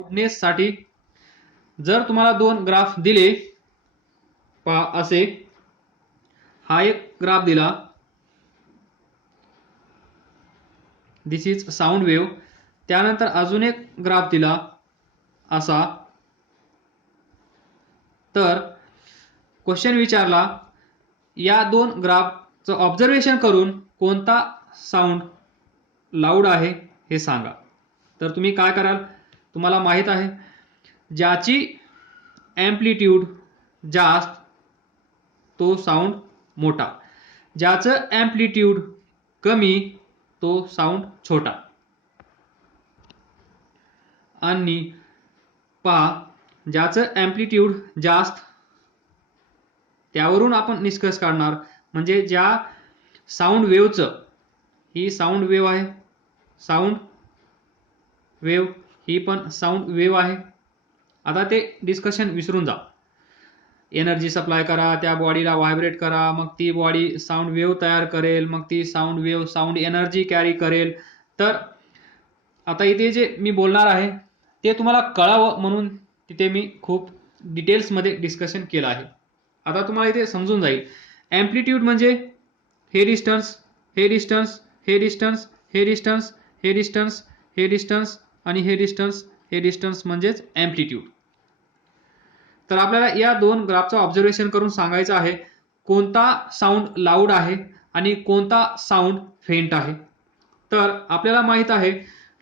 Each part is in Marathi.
लाऊडनेस साठी जर तुम्हाला दोन ग्राफ दिले, पहा असे, हा एक ग्राफ दिला, दिस इज साऊंड वेव्ह, त्यानंतर अजून एक ग्राफ दिला असा, तर क्वेश्चन विचारला या दोन ग्राफचं ऑब्झर्वेशन करून कोणता साऊंड लाऊड आहे हे सांगा. तर तुम्ही काय कराल, तुम्हाला माहित आहे ज्याची एम्प्लिट्यूड जास्त तो साऊंड मोठा, ज्याचं एम्प्लिट्यूड कमी तो साऊंड छोटा. आणि पहा ज्याचं एम्प्लिट्यूड जास्त त्यावरून आपण निष्कर्ष काढणार, म्हणजे ज्या साऊंड वेव्हचं, ही साऊंड वेव्ह आहे, साऊंड वेव्ह ही पण साऊंड वेव्ह आहे. आता ते डिस्कशन विसरून जा, एनर्जी सप्लाय करा, त्या बॉडीला व्हायब्रेट करा, मग ती बॉडी साऊंड वेव्ह तयार करेल, मग ती sound wave sound energy carry करेल. तर आता इथे जे मी बोलणार आहे ते तुम्हाला कळावं म्हणून तिथे मी खूप डिटेल्समध्ये डिस्कशन केलं आहे. आता तुम्हाला इथे समजून जाईल, एम्प्लिट्यूड म्हणजे हे डिस्टन्स, हे डिस्टन्स, हे डिस्टन्स, हे डिस्टन्स, हे डिस्टन्स, हे डिस्टन्स आणि हे डिस्टन्स, हे डिस्टन्स म्हणजेच एम्प्लिट्यूड. तर आपल्याला या दोन ग्राफचं ऑब्झर्वेशन करून सांगायचं आहे कोणता साऊंड लाऊड आहे आणि कोणता साऊंड फेंट आहे. तर आपल्याला माहित आहे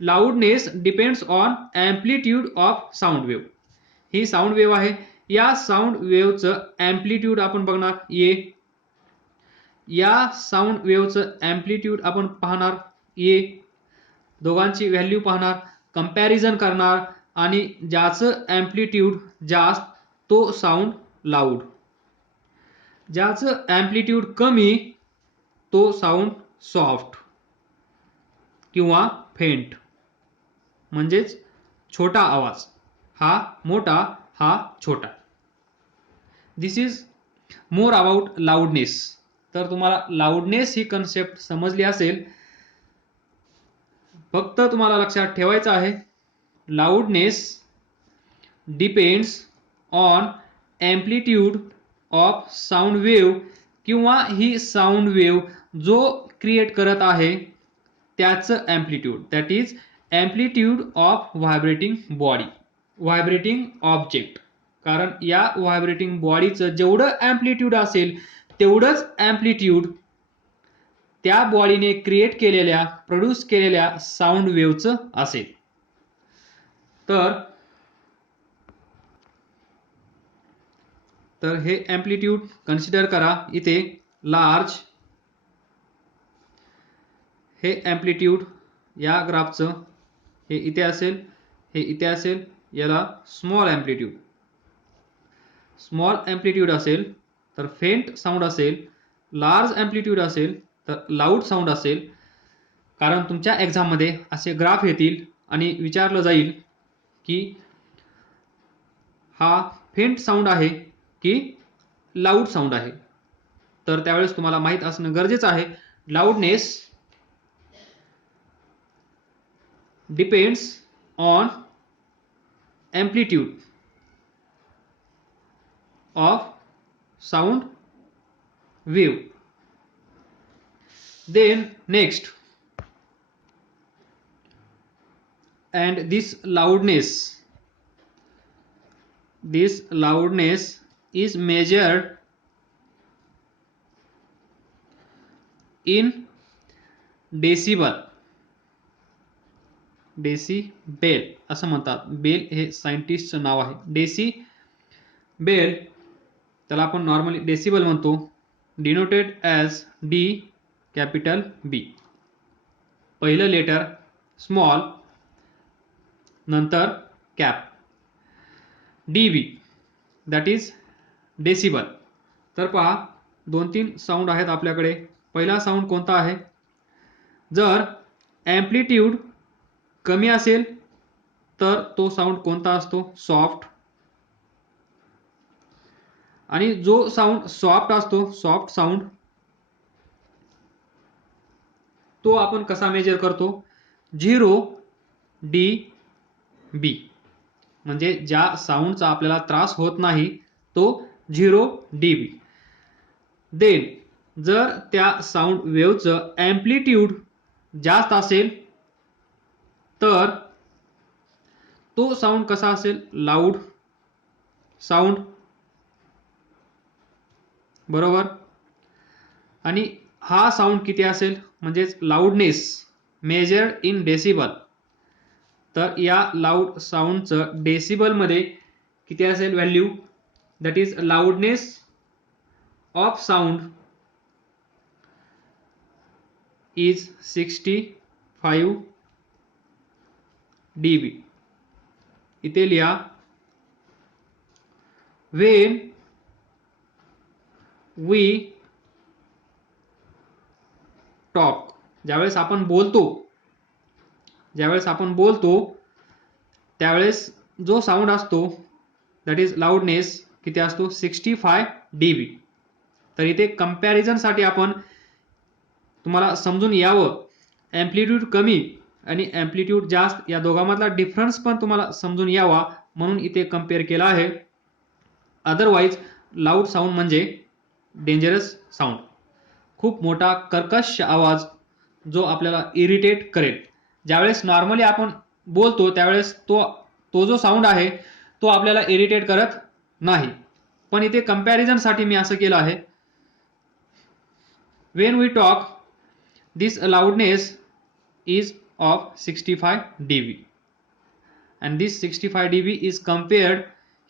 loudness depends on amplitude of sound wave. He sound wave आहे, या साऊंड वेव्हचं एम्प्लिट्यूड आपण बघणार ए, या साऊंड वेव्हचं एम्प्लिट्यूड आपण पाहणार ए, दोघांची व्हॅल्यू पाहणार, कंपॅरिझन करणार, आणि ज्याचं एम्प्लिट्यूड जास्त तो साऊंड लाऊड, ज्याचं एम्प्लिट्यूड कमी तो साऊंड सॉफ्ट किंवा फेंट, म्हणजेच छोटा आवाज, हा मोठा, हा छोटा. दिस इज मोर अबाउट लाऊडनेस. तर तुम्हाला लाऊडनेस ही कन्सेप्ट समजली असेल. फक्त तुम्हाला लक्षात ठेवायचं आहे loudness depends on amplitude of sound wave, किंवा ही साऊंड वेव्ह जो क्रिएट करत आहे त्याचं amplitude, that is amplitude of vibrating body, vibrating object. कारण या व्हायब्रेटिंग बॉडीचं जेवढं एम्प्लिट्यूड असेल तेवढंच एम्प्लिट्यूड त्या बॉडीने क्रिएट केलेल्या, प्रोड्यूस केलेल्या साऊंड वेव्हचं असेल. तर हे एम्प्लिट्यूड कन्सिडर करा इथे लार्ज, हे एम्प्लिट्यूड या ग्राफचं हे इथे असेल, हे इथे असेल, याला स्मॉल एम्प्लिट्यूड. स्मॉल एम्प्लिट्यूड असेल तर फेंट साऊंड असेल, लार्ज एम्प्लिट्यूड असेल तर लाऊड साऊंड असेल. कारण तुमच्या एक्झाममध्ये असे ग्राफ येतील आणि विचारलं जाईल की हा फेंट साऊंड आहे की लाऊड साऊंड आहे. तर त्यावेळेस तुम्हाला माहित असणं गरजेचं आहे loudness depends on amplitude of sound wave. Then next, and this loudness is measured in decibel. डेसिबेल असं म्हणतात. बेल हे सायंटिस्टचं नाव आहे. डेसिबेल त्याला आपण नॉर्मली डेसिबल म्हणतो. डिनोटेड ॲज डी कॅपिटल बी, पहिलं लेटर स्मॉल नंतर cap, dB that is decibel. तर पहा 2-3 साऊंड आहेत आपल्याकडे. पहिला साऊंड कोणता आहे, जर एम्प्लिट्यूड कमी असेल तर तो साऊंड कोणता असतो, सॉफ्ट. आणि जो साऊंड सॉफ्ट असतो, सॉफ्ट साऊंड, तो आपण कसा मेजर करतो, 0 dB. म्हणजे ज्या साऊंडचा आपल्याला त्रास होत नाही तो 0 dB. देन जर त्या साऊंड वेव्हचं ॲम्प्लिट्यूड जास्त असेल तर तो साऊंड कसा असेल, लाऊड साऊंड, बरोबर. आणि हा साऊंड किती असेल म्हणजेच लाऊडनेस मेजर्ड इन डेसिबल, तर या लाऊड साऊंडचं डेसिबलमध्ये किती असेल value, that is loudness of sound is 65 dB. इथे लिहा when we talk, ज्यावेळेस आपण बोलतो त्यावेळेस जो साऊंड असतो दॅट इज लाऊडनेस किती असतो 65 dB. तर इथे कंपॅरिझनसाठी आपण तुम्हाला समजून यावं ॲम्प्लिट्यूड कमी आणि ॲम्प्लिट्यूड जास्त या दोघांमधला डिफरन्स पण तुम्हाला समजून यावा म्हणून इथे कम्पेअर केला आहे. अदरवाईज लाऊड साऊंड म्हणजे डेंजरस साऊंड, खूप मोठा कर्कश आवाज जो आपल्याला इरिटेट करेल. ज्यावेळेस नॉर्मली आपण बोलतो त्यावेळेस तो जो साऊंड आहे तो आपल्याला इरिटेट करत नाही, पण इथे कंपॅरिझनसाठी मी असं केलं आहे. when we talk this loudness is of 65 dB and this 65 dB is compared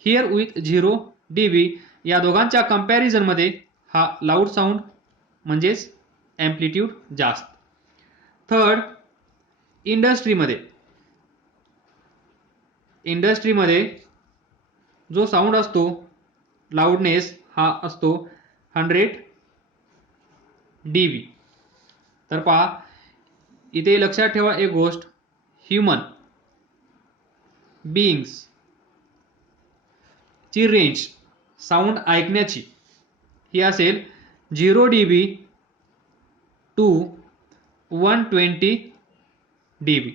here with 0 dB. या दोघांच्या कंपॅरिझन मध्ये हा लाऊड साऊंड म्हणजेच ॲम्प्लिट्यूड जास्त. थर्ड, इंडस्ट्रीमध्ये जो साऊंड असतो लाऊडनेस हा असतो 100 dB. तर पहा इथे लक्षात ठेवा एक गोष्ट, ह्युमन बीइंग्स ची रेंज साऊंड ऐकण्याची ही असेल 0 dB टू 120 dB.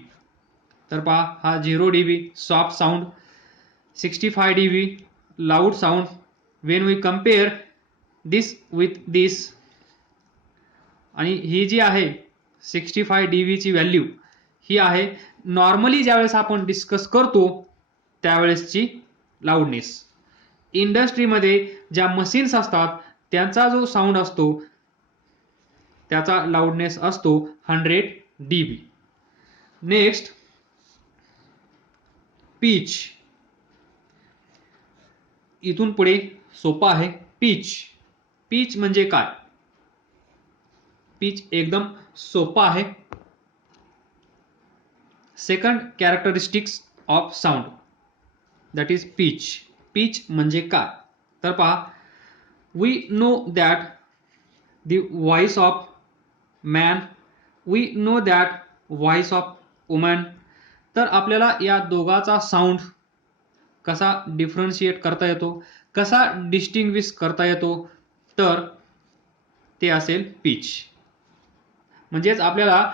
तर पहा हा 0 dB soft sound, 65 dB loud sound. When we compare this with this, आणि ही जी आहे 65 dB ची व्हॅल्यू ही आहे नॉर्मली ज्यावेळेस आपण डिस्कस करतो त्यावेळेसची लाऊडनेस. इंडस्ट्रीमध्ये ज्या मशीन्स असतात त्यांचा जो साऊंड असतो त्याचा लाऊडनेस असतो 100 dB. Next, pitch. इथून पुढे सोपा आहे. पिच म्हणजे काय? पिच एकदम सोपा आहे. Second characteristics of sound that is pitch म्हणजे काय? तर पहा, we know that the voice of man, we know that voice of woman. तर आपल्याला या दोघाचा साऊंड कसा डिफरन्शिएट करता येतो, कसा डिस्टिंग्विश करता येतो, तर ते असेल पिच. म्हणजेच आपल्याला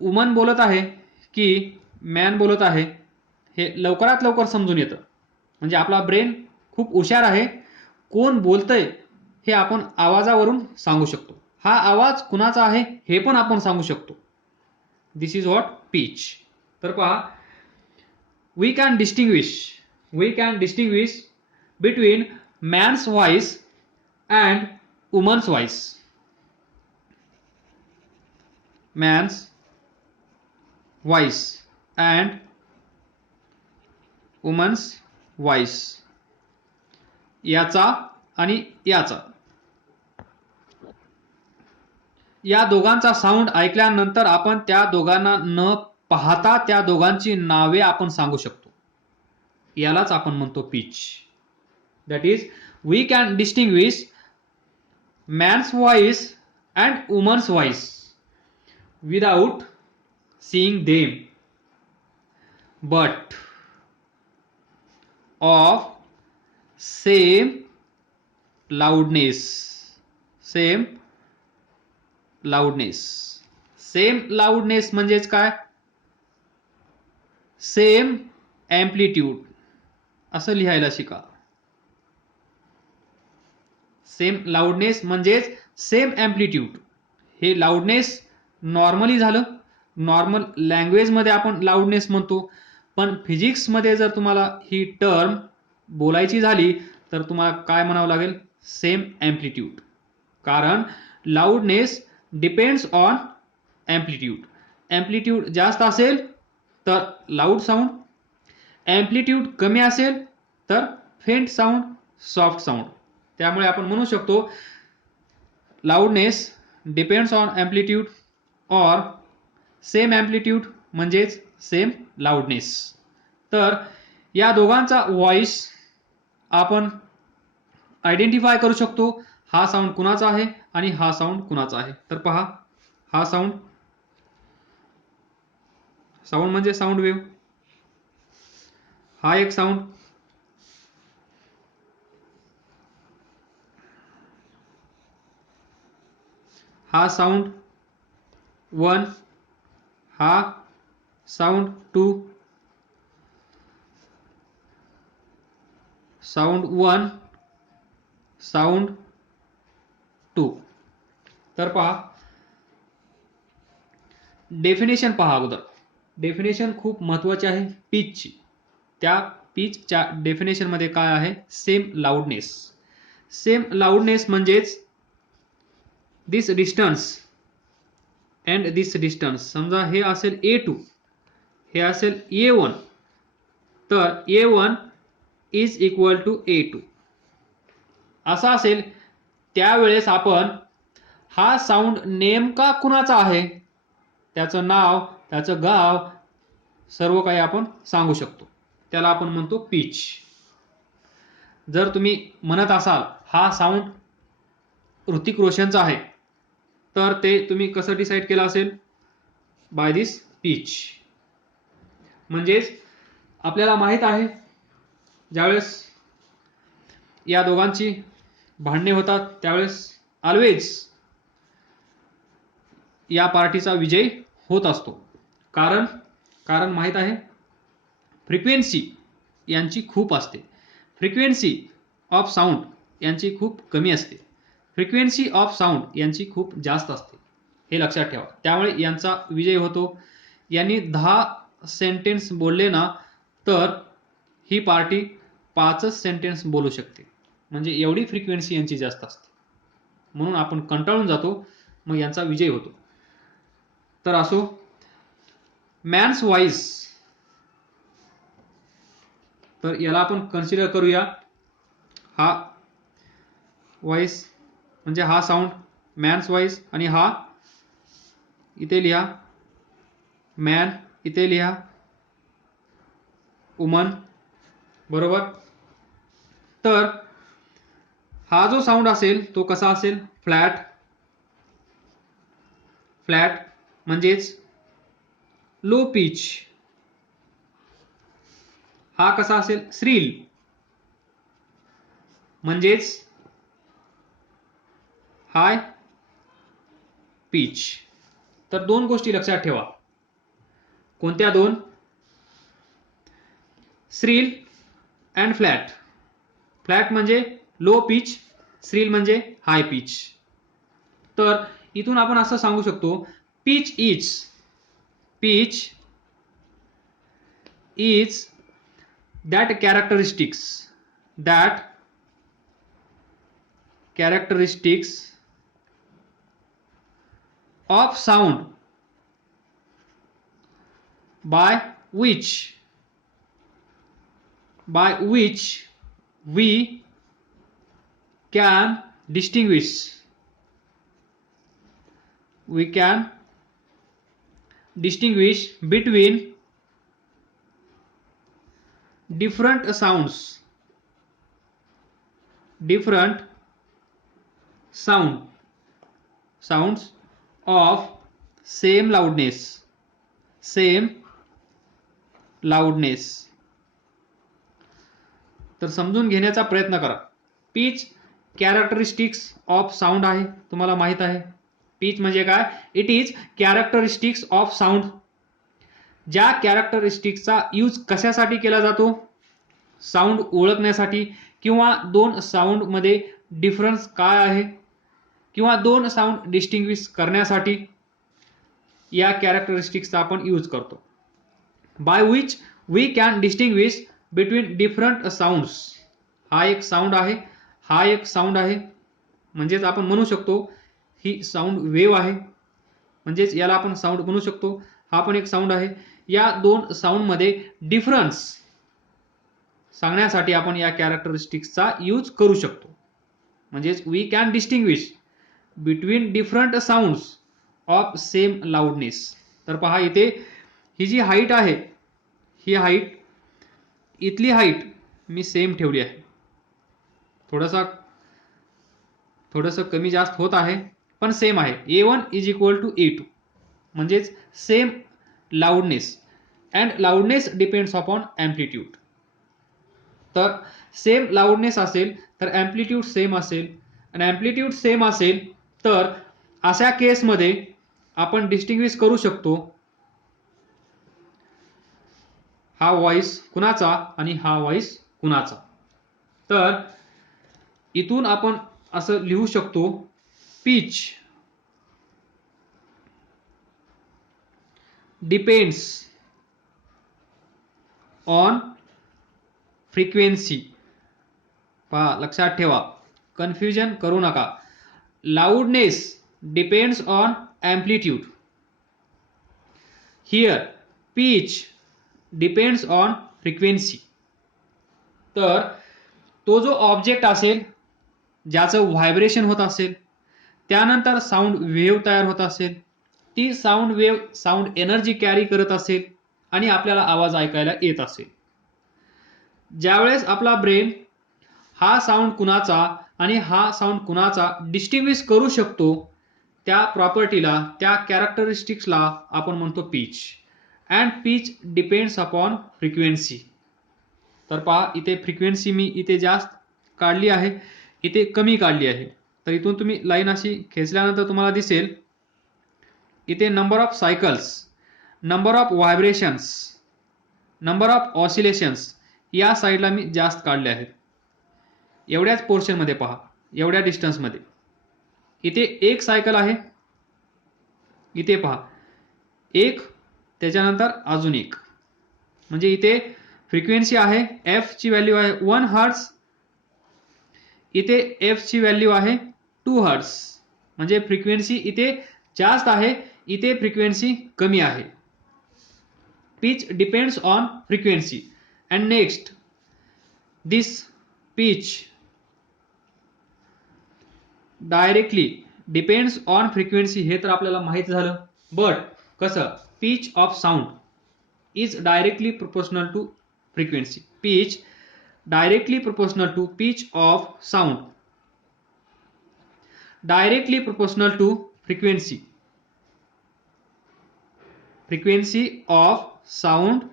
वुमन बोलत आहे की मॅन बोलत आहे हे लवकरात लवकर समजून येतं. म्हणजे आपला ब्रेन खूप हुशार आहे, कोण बोलतंय हे आपण आवाजावरून सांगू शकतो. हा आवाज कुणाचा आहे हे पण आपण सांगू शकतो. This is what pitch. तर पहा, we can distinguish between man's voice and woman's voice. Man's voice and woman's voice, याचा आणि याचा, या दोघांचा साऊंड ऐकल्यानंतर आपण त्या दोघांना न पाहता त्या दोघांची नावे आपण सांगू शकतो. यालाच आपण म्हणतो pitch. That is we can distinguish man's voice and woman's voice without seeing them, but of same loudness. Same loudness म्हणजेच काय? Same amplitude. असं लिहायला शिका. सेम लाऊडनेस म्हणजेच सेम अँप्लिट्यूड. हे लाऊडनेस नॉर्मली झालं, नॉर्मल लँग्वेजमध्ये आपण लाऊडनेस म्हणतो, पण फिजिक्समध्ये जर तुम्हाला ही टर्म बोलायची झाली तर तुम्हाला काय म्हणावं लागेल? Same amplitude. कारण loudness depends on amplitude. Amplitude जास्त असेल तर लाऊड साऊंड, अँप्लिट्यूड कमी असेल तर फेंट साऊंड, सॉफ्ट साऊंड. त्यामुळे आपण म्हणू शकतो loudness depends on amplitude or same amplitude म्हणजेच सेम लाऊडनेस. तर या दोघांचा व्हॉइस आपण आयडेंटिफाय करू शकतो. हा साऊंड कुणाचा आहे आणि हा साऊंड कुणाचा आहे. तर पहा, हा साऊंड म्हणजे साऊंड वेव्ह. हा एक साऊंड, हा साऊंड 1, हा साऊंड 2, साऊंड 1, साऊंड 2. तर पहा, डेफिनेशन पहा. अगोदर डेफिनेशन खूप महत्वाची आहे पिचची. त्या पिचच्या डेफिनेशन मध्ये काय आहे? Same loudness. सेम लाऊडनेस म्हणजेच दिस डिस्टन्स अँड दिस डिस्टन्स. समजा हे असेल A2, हे असेल A1, तर A1 is equal to A2 असा असेल. त्यावेळेस आपण हा साऊंड नेमका कुणाचा आहे, त्याचं नाव, त्याचं गाव, सर्व काही आपण सांगू शकतो. त्याला आपण म्हणतो पिच. जर तुम्ही म्हणत असाल हा साऊंड ऋतिक रोशनचा आहे, तर ते तुम्ही कसं डिसाईड केलं असेल? By this pitch. म्हणजेच आपल्याला माहित आहे ज्यावेळेस या दोघांची भांडणे होतात त्यावेळेस ऑलवेज या पार्टीचा विजय होत असतो. कारण माहित आहे फ्रिक्वेन्सी यांची खूप असते, फ्रिक्वेन्सी ऑफ साऊंड यांची खूप कमी असते, फ्रिक्वेन्सी ऑफ साऊंड यांची खूप जास्त असते. हे लक्षात ठेवा. त्यामुळे यांचा विजय होतो. यांनी 10 सेंटेन्स बोलले ना तर ही पार्टी 5च सेंटेन्स बोलू शकते. म्हणजे एवढी फ्रिक्वेन्सी यांची जास्त असते, म्हणून आपण कंटाळून जातो, मग यांचा विजय होतो. तर असो, मॅन्स व्हॉइस, तर याला आपण कन्सिडर करूया. हा व्हॉइस म्हणजे हा साऊंड मॅन्स व्हॉइस, आणि हा इथे लिहा मॅन, इथे लिहा वुमन, बरोबर. तर हा जो साऊंड असेल तो कसा असेल? फ्लॅट. फ्लॅट म्हणजेच लो पिच. हा कसा असेल? श्रील म्हणजेच हाय पिच. तर दोन गोष्टी लक्षात ठेवा. कोणत्या दोन? Srila and flat. फ्लॅट म्हणजे लो पिच, श्रील म्हणजे हाय पिच. तर इथून आपण असं सांगू शकतो pitch is that characteristics of sound by which we can distinguish between different sounds of same loudness. तर समजून घेण्याचा प्रयत्न करा. पिच कॅरेक्टरिस्टिक्स ऑफ साऊंड आहे, तुम्हाला माहित आहे. पिच म्हणजे काय? It is characteristics of sound. ज्या कॅरेक्टरिस्टिक्सचा यूज कशासाठी केला जातो? साऊंड ओळखण्यासाठी किंवा दोन साऊंड मध्ये डिफरन्स काय आहे किंवा दोन साऊंड डिस्टिंग्विश करण्यासाठी या कॅरेक्टरिस्टिक्सचा आपण यूज करतो. By which we can distinguish between different sounds. हा एक साऊंड आहे, हा एक साऊंड आहे, म्हणजेच आपण म्हणू शकतो ही साऊंड वेव्ह आहे, म्हणजेच याला आपण साऊंड म्हणू शकतो. हा पण एक साऊंड आहे. या दोन साऊंड मध्ये डिफरन्स सांगण्यासाठी आपण या कॅरेक्टरिस्टिक्सचा यूज करू शकतो. म्हणजेच we can distinguish between different sounds of same loudness. तर पहा इथे ही जी हाईट आहे, ही हाईट, इथली हाईट मी सेम ठेवली आहे. थोडंसं कमी जास्त होत आहे पण सेम आहे. A1 is equal to A2 म्हणजेच same loudness and loudness depends upon amplitude. तर सेम लाऊडनेस असेल तर एम्प्लिट्यूड सेम असेल आणि एम्प्लिट्यूड सेम असेल तर अशा केसमध्ये आपण डिस्टिंग्विश करू शकतो हा व्हॉइस कुणाचा आणि हा व्हॉइस कुणाचा. तर इथून आपण असं लिहू शकतो पिच डिपेंड्स ऑन फ्रिक्वेन्सी. पहा लक्षात ठेवा, कन्फ्युजन करू नका. Loudness depends on amplitude. Here pitch depends on frequency. तर तो जो ऑब्जेक्ट असेल ज्याचं व्हायब्रेशन होत असेल, त्यानंतर साऊंड वेव्ह तयार होत असेल, ती sound wave sound energy carry करत असेल आणि आपल्याला आवाज ऐकायला येत असेल. ज्यावेळेस आपला ब्रेन हा साऊंड कुणाचा आणि हा साऊंड कुणाचा डिस्टिंग्विश करू शकतो, त्या प्रॉपर्टीला, त्या कॅरेक्टरिस्टिक्सला आपण म्हणतो pitch. And pitch depends upon frequency. तर पहा इथे फ्रिक्वेन्सी मी इथे जास्त काढली आहे, इथे कमी काढली आहे. तर इथून तुम्ही लाईन अशी खेचल्यानंतर तुम्हाला दिसेल इथे number of cycles, number of vibrations, number of oscillations या साईडला मी जास्त काढले आहेत. एवढ्याच पोर्शनमध्ये पहा, एवढ्या डिस्टन्समध्ये इथे एक सायकल आहे, इथे पहा एक, त्याच्यानंतर अजून एक. म्हणजे इथे फ्रिक्वेन्सी आहे, एफ ची व्हॅल्यू आहे 1 हर्ट्झ, इथे एफ ची व्हॅल्यू आहे 2 हर्ट्झ. म्हणजे फ्रिक्वेन्सी इथे जास्त आहे, इथे फ्रिक्वेन्सी कमी आहे. Pitch depends on frequency. And next this pitch directly depends on frequency. हे तर आपल्याला माहित झालं, बट कसं, pitch of sound is directly proportional to frequency. Pitch directly proportional to pitch of sound, directly proportional to frequency, frequency of sound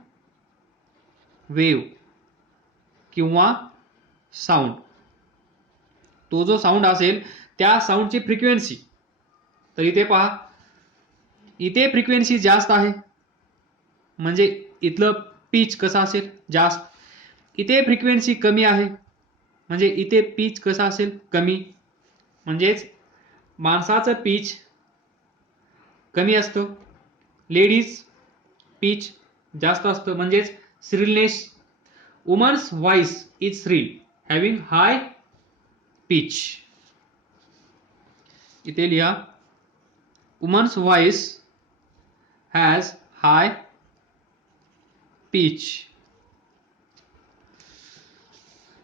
wave किंवा साऊंड. तो जो साऊंड असेल त्या साऊंडची फ्रिक्वेन्सी. तर इथे पहा, इथे फ्रिक्वेन्सी जास्त आहे म्हणजे इथलं पिच कसं असेल, जास्त. इथे फ्रिक्वेन्सी कमी आहे म्हणजे इथे पिच कसं असेल, कमी. म्हणजेच माणसाचं पिच कमी असतं, लेडीज पिच जास्त असतं, म्हणजेच shrillness. Women's voice is shrill having high pitch. इथे लिहा women's voice has high pitch.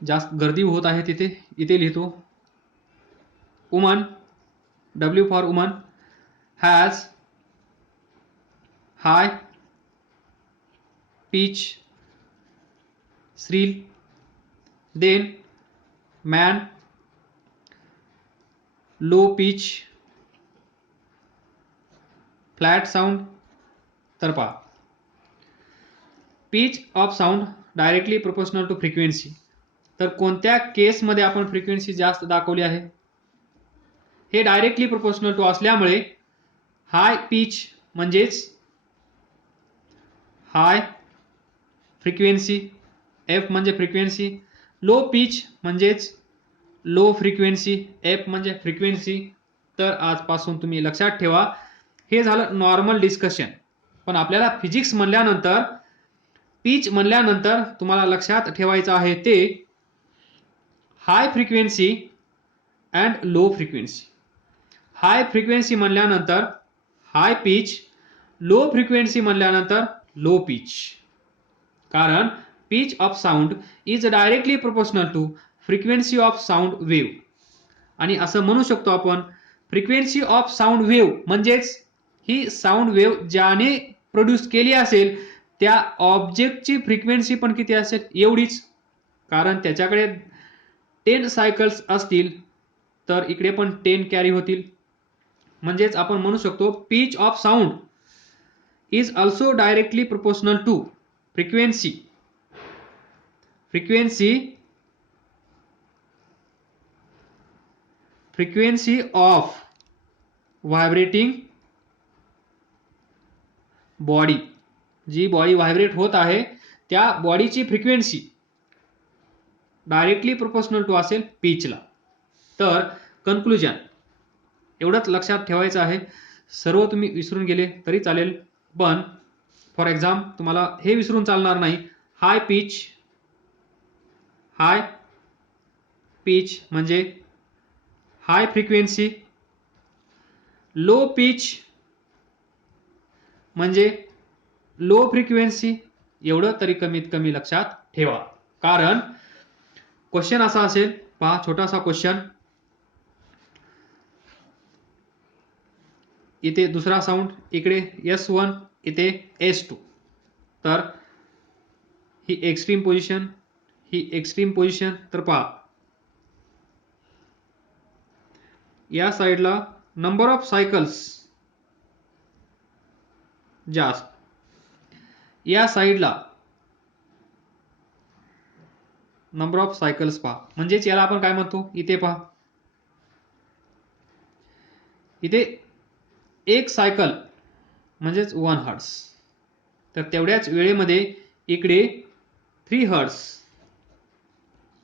जास्त गर्दी होत आहे तिथे, इथे लिहितो woman, W for woman, has high pitch shrill. Then man low pitch flat sound. तर पहा pitch of sound directly proportional to frequency. तर कोणत्या केसमध्ये आपण फ्रिक्वेन्सी जास्त दाखवली आहे, हे डायरेक्टली प्रोपोर्शनल टू असल्यामुळे हाय पिच म्हणजेच हाय फ्रिक्वेन्सी एफ म्हणजे फ्रिक्वेन्सी, लो पिच म्हणजेच लो फ्रिक्वेन्सी, एफ म्हणजे फ्रिक्वेन्सी. तर आजपासून तुम्ही लक्षात ठेवा, हे झालं नॉर्मल डिस्कशन. पण आपल्याला फिजिक्स म्हणल्यानंतर, पिच म्हणल्यानंतर तुम्हाला लक्षात ठेवायचं आहे ते high frequency and low frequency. High frequency म्हणल्यानंतर हाय पिच, लो फ्रिक्वेन्सी म्हणल्यानंतर लो पिच. कारण pitch of sound is directly proportional to frequency of sound wave. आणि असं म्हणू शकतो आपण, फ्रिक्वेन्सी ऑफ साऊंड वेव्ह म्हणजेच ही साऊंड वेव्ह ज्याने प्रोड्यूस केली असेल त्या ऑब्जेक्टची फ्रिक्वेन्सी पण किती असेल, एवढीच. कारण त्याच्याकडे 10 सायकल्स असतील तर इकडे पण 10 कॅरी होतील. म्हणजेच आपण म्हणू शकतो pitch of sound is also directly proportional to frequency of vibrating body. जी बॉडी व्हायब्रेट होत आहे त्या बॉडीची फ्रिक्वेन्सी डायरेक्टली प्रोपोर्शनल टू असेल पिचला. तर कन्क्लुजन एवढंच लक्षात ठेवायचं आहे. सर्व तुम्ही विसरून गेले तरी चालेल, पण फॉर एक्झाम तुम्हाला हे विसरून चालणार नाही. हाय पिच म्हणजे हाय फ्रिक्वेन्सी, लो पिच म्हणजे लो फ्रिक्वेन्सी. एवढं तरी कमीत कमी लक्षात ठेवा. कारण क्वेश्चन असा असेल, पहा छोटासा क्वेश्चन. इथे दुसरा साऊंड, इकडे S1, इथे S2. तर ही एक्स्ट्रीम पोझिशन, ही एक्स्ट्रीम पोझिशन. तर पहा या साईडला नंबर ऑफ सायकल्स जास्त, या साईडला नंबर ऑफ सायकल्स पहा. म्हणजेच याला आपण काय म्हणतो, इथे पहा, इथे एक सायकल म्हणजेच 1 हर्ट्ज. तर तेवढ्याच वेळेमध्ये इकडे 3 हर्ट्ज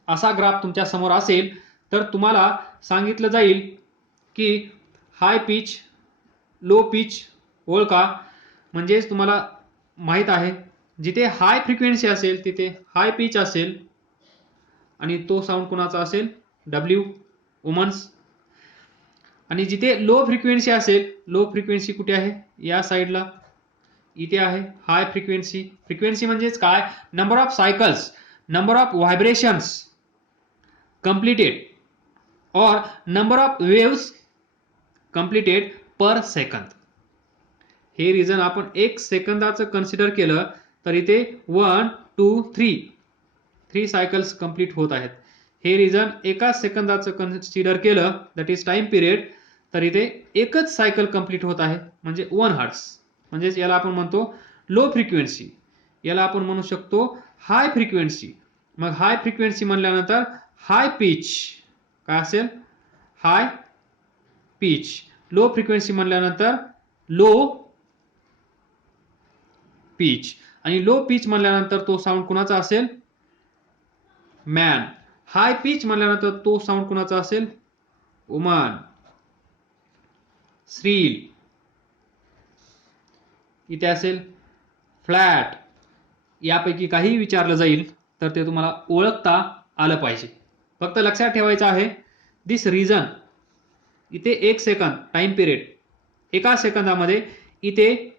असा ग्राफ तुमच्या समोर असेल तर तुम्हाला सांगितलं जाईल की हाय पिच, लो पिच ओळखा. म्हणजेच तुम्हाला माहित आहे जिथे हाय फ्रिक्वेन्सी असेल तिथे हाय पिच असेल आणि तो साऊंड कोणाचा असेल, डब्ल्यू, वुमन्स. आणि जिथे लो फ्रिक्वेन्सी असेल, लो फ्रिक्वेन्सी कुठे आहे, या साईडला इथे आहे हाय फ्रिक्वेन्सी. फ्रिक्वेन्सी म्हणजेच काय, number of cycles, number of vibrations completed or number of waves completed per second. हे रिजन आपण 1 सेकंदाचं कन्सिडर केलं तर इथे 1 2 3 सायकल्स कंप्लीट होत आहेत. हे रिजन 1 सेकंदाचं कन्सिडर केलं, दॅट इज टाइम पिरियड, तर इथे एकच सायकल कंप्लीट होत आहे म्हणजे 1 हर्ट्ज. म्हणजेच याला आपण म्हणतो लो फ्रिक्वेन्सी, याला आपण म्हणू शकतो हाय फ्रिक्वेन्सी. मग हाय फ्रिक्वेन्सी म्हणल्यानंतर हाय पिच काय असेल, हाय पिच. लो फ्रिक्वेन्सी म्हणल्यानंतर लो पिच. आणि लो पिच म्हणल्यानंतर तो साऊंड कुणाचा असेल, मॅन. हाय पिच म्हणल्यानंतर तो साऊंड कुणाचा असेल, वुमन, श्रील. इथे असेल फ्लॅट. यापैकी काही विचारलं जाईल तर ते तुम्हाला ओळखता आलं पाहिजे. फक्त लक्षात ठेवायचं आहे दिस रिजन. इथे 1 सेकंद टाइम पिरियड, 1 सेकंदामध्ये इथे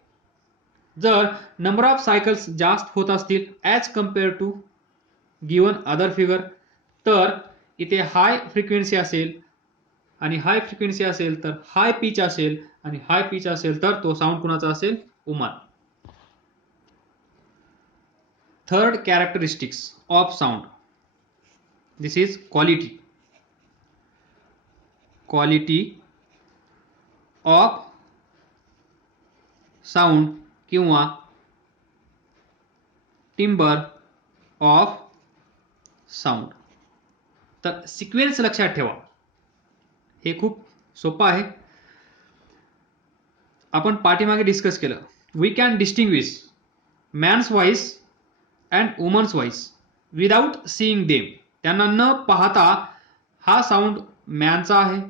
जर नंबर ऑफ सायकल्स जास्त होत असतील as compare to given other figure, तर इथे हाय फ्रिक्वेन्सी असेल आणि हाय फ्रिक्वेन्सी असेल तर हाय पिच असेल आणि हाय पिच असेल तर तो साऊंड कुणाचा असेल, woman. Third characteristics of sound, this is quality. Quality of sound किंवा टिम्बर ऑफ साऊंड. तर सिक्वेन्स लक्षात ठेवा, हे खूप सोपं आहे. आपण पाठीमागे डिस्कस केलं, we can distinguish man's voice and woman's voice. Without seeing them, त्यांना न पाहता हा साऊंड मॅनचा आहे,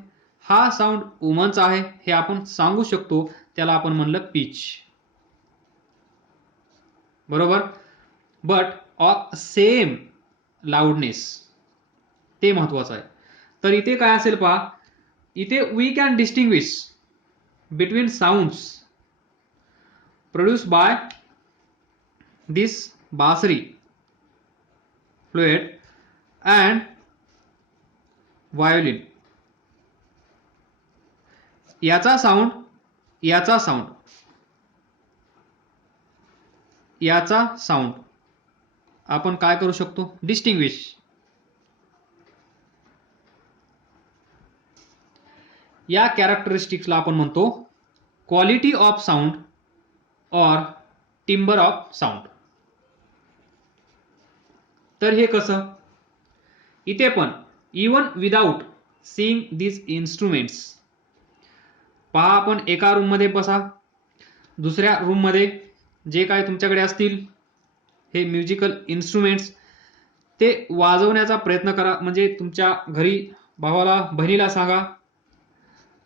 हा साऊंड वुमनचा आहे हे आपण सांगू शकतो, त्याला आपण म्हणलं पिच. बरोबर. बट ऑफ सेम लाऊडनेस, ते महत्वाचं आहे. तर इथे काय असेल पहा, इथे we can distinguish between sounds produced by this बासरी फ्लुएट अँड व्हायोलिन. याचा साऊंड, याचा साऊंड, याचा साऊंड आपण काय करू शकतो, डिस्टिंग्विश. या कॅरेक्टरिस्टिक्सला आपण म्हणतो क्वालिटी ऑफ साऊंड और टिम्बर ऑफ साऊंड. तर हे कसं, इथे पण even without seeing this instruments, पहा आपण एका रूम मध्ये बसा, दुसऱ्या रूम मध्ये जे काय तुमच्याकडे असतील हे म्युझिकल इन्स्ट्रुमेंट्स ते वाजवण्याचा प्रयत्न करा. म्हणजे तुमच्या घरी भावाला बहिणीला सांगा,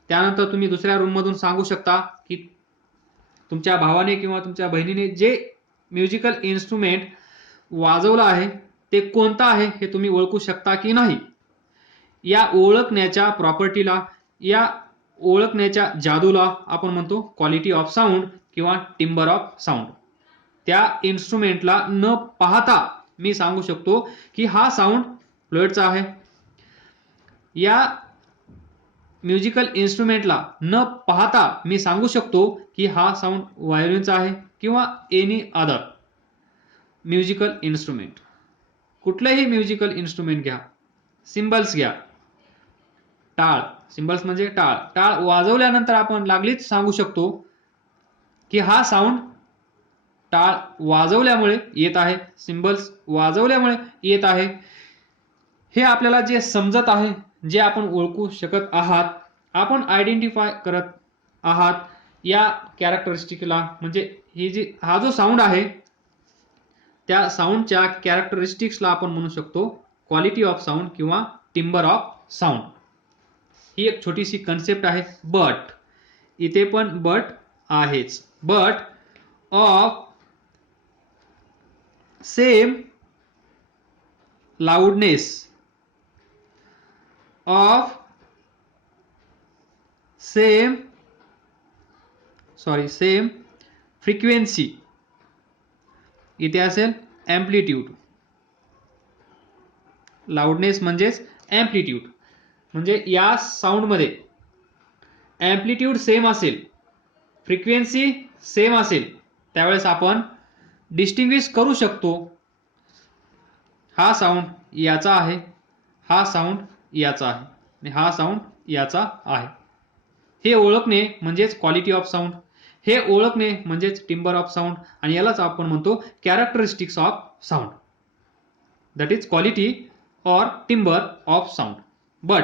त्यानंतर तुम्ही दुसऱ्या रूम मधून सांगू शकता की तुमच्या भावाने किंवा तुमच्या बहिणीने जे म्युझिकल इन्स्ट्रुमेंट वाजवलं आहे ते कोणतं आहे हे तुम्ही ओळखू शकता की नाही. या ओळखण्याच्या प्रॉपर्टीला, या ओळखण्याच्या जादूला आपण म्हणतो क्वालिटी ऑफ साऊंड किंवा टिम्बर ऑफ साऊंड. त्या इन्स्ट्रुमेंटला न पाहता मी सांगू शकतो की हा साऊंड फ्लुएटचा आहे. या म्युझिकल इन्स्ट्रुमेंटला न पाहता मी सांगू शकतो की हा साऊंड व्हायोलिनचा आहे किंवा एनी अदर म्युझिकल इन्स्ट्रुमेंट. कुठलंही म्युझिकल इन्स्ट्रुमेंट घ्या, सिम्बल्स घ्या, टाळ, सिम्बल्स म्हणजे टाळ, टाळ वाजवल्यानंतर आपण लागलीच सांगू शकतो की हा साऊंड टाळ वाजवल्यामुळे येत आहे, सिम्बल्स वाजवल्यामुळे येत आहे. हे आपल्याला जे समजत आहे, जे आपण ओळखू शकत आहात, आपण आयडेंटिफाय करत आहात या कॅरेक्टरिस्टिकला, म्हणजे ही जी हा जो साऊंड आहे त्या साऊंडच्या कॅरेक्टरिस्टिक्सला आपण म्हणू शकतो क्वालिटी ऑफ साऊंड किंवा टिम्बर ऑफ साऊंड. ही एक छोटीशी कन्सेप्ट आहे. बट इथे पण बट आहेच. But of same loudness, of same frequency, इथे असेल एम्प्लिट्यूड. लाऊडनेस म्हणजेच एम्प्लिट्यूड, म्हणजे या साऊंड मध्ये एम्प्लिट्यूड सेम असेल, फ्रिक्वेन्सी सेम असेल, त्यावेळेस आपण डिस्टिंग्विश करू शकतो हा साऊंड याचा आहे, हा साऊंड याचा आहे आणि हा साऊंड याचा आहे. हे ओळखणे म्हणजेच क्वालिटी ऑफ साऊंड, हे ओळखणे म्हणजेच टिम्बर ऑफ साऊंड, आणि यालाच आपण म्हणतो characteristics of sound. That is quality और टिम्बर ऑफ साऊंड. बट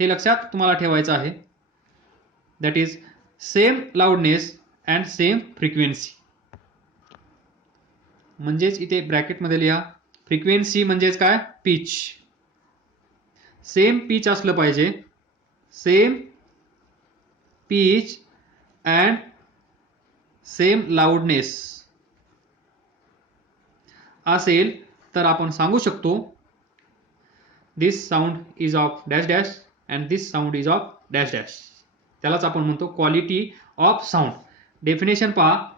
हे लक्षात तुम्हाला ठेवायचं आहे, that is same loudness and same frequency. म्हणजेच इथे ब्रॅकेटमध्ये लिहा, फ्रिक्वेन्सी म्हणजेच काय, पिच. सेम पिच असलं पाहिजे, same pitch and same loudness असेल तर आपण सांगू शकतो this sound is of dash dash and this sound is of dash dash. त्यालाच आपण म्हणतो क्वालिटी ऑफ साऊंड. डेफिनेशन पहा,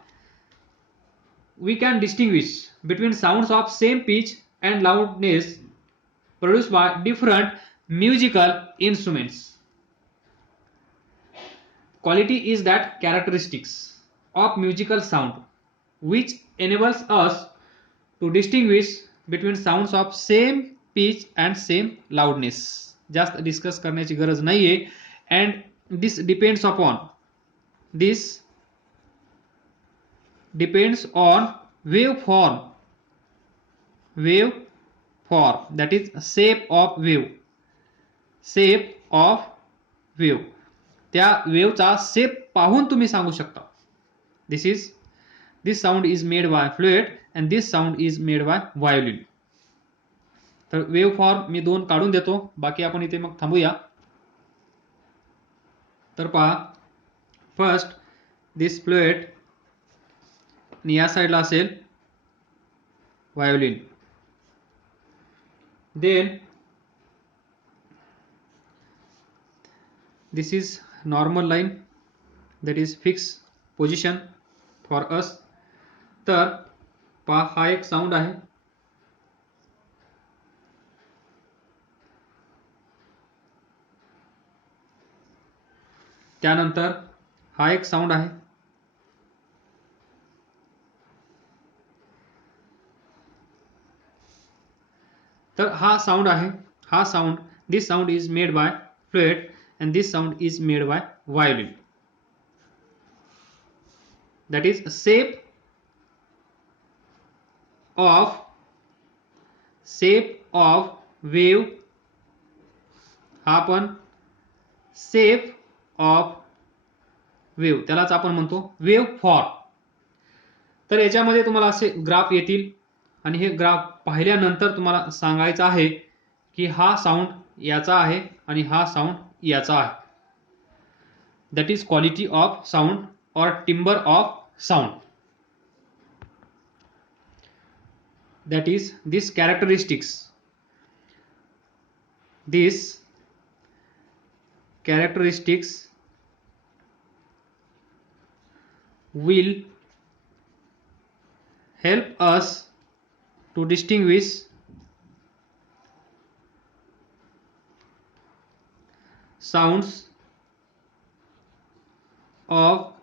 we can distinguish between sounds of same pitch and loudness produced by different musical instruments. Quality is that characteristics of musical sound which enables us to distinguish between sounds of same pitch and same loudness. जास्त डिस्कस करण्याची गरज नाहीये. and this depends on waveform, that is shape of wave. त्या वेवचा शेप पाहून तुम्ही सांगू शकता this sound is made by fluid and this sound is made bye violin. तर वेव्ह फॉर्म मी 2 काढून देतो, बाकी आपण इथे मग थांबूया. तर पहा, फर्स्ट दिस फ्लुएट आणि या साईडला असेल violin. Then this is normal line, that is fixed position for us. तर पहा, हा एक साऊंड आहे. त्यानंतर हा एक साऊंड आहे. तर हा साऊंड आहे. हा sound, this sound is made by flute and this sound is made by violin. That is shape of wave. हा पण shape of wave, त्यालाच आपण म्हणतो वेव्ह फॉर्म. तर याच्यामध्ये तुम्हाला असे ग्राफ येतील आणि हे ग्राफ पाहिल्यानंतर तुम्हाला सांगायचं आहे की हा साऊंड याचा आहे आणि हा साऊंड याचा आहे. That is quality of sound और timbre of sound. That is these characteristics will help us to distinguish sounds of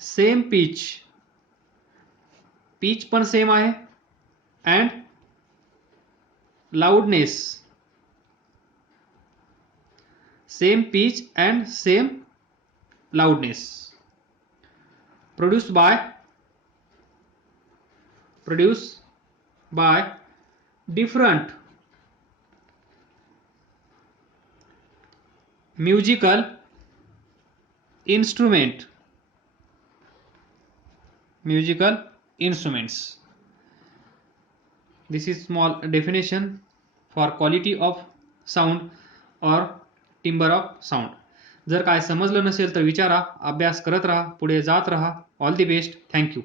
same pitch पण सेम आहे, and loudness, same pitch and same loudness, produced by different musical instruments. This is small definition for quality of sound or timbre of sound. जर काय समजलं नसेल तर विचारा, अभ्यास करत राहा, पुढे जात राहा. All the best. थँक्यू.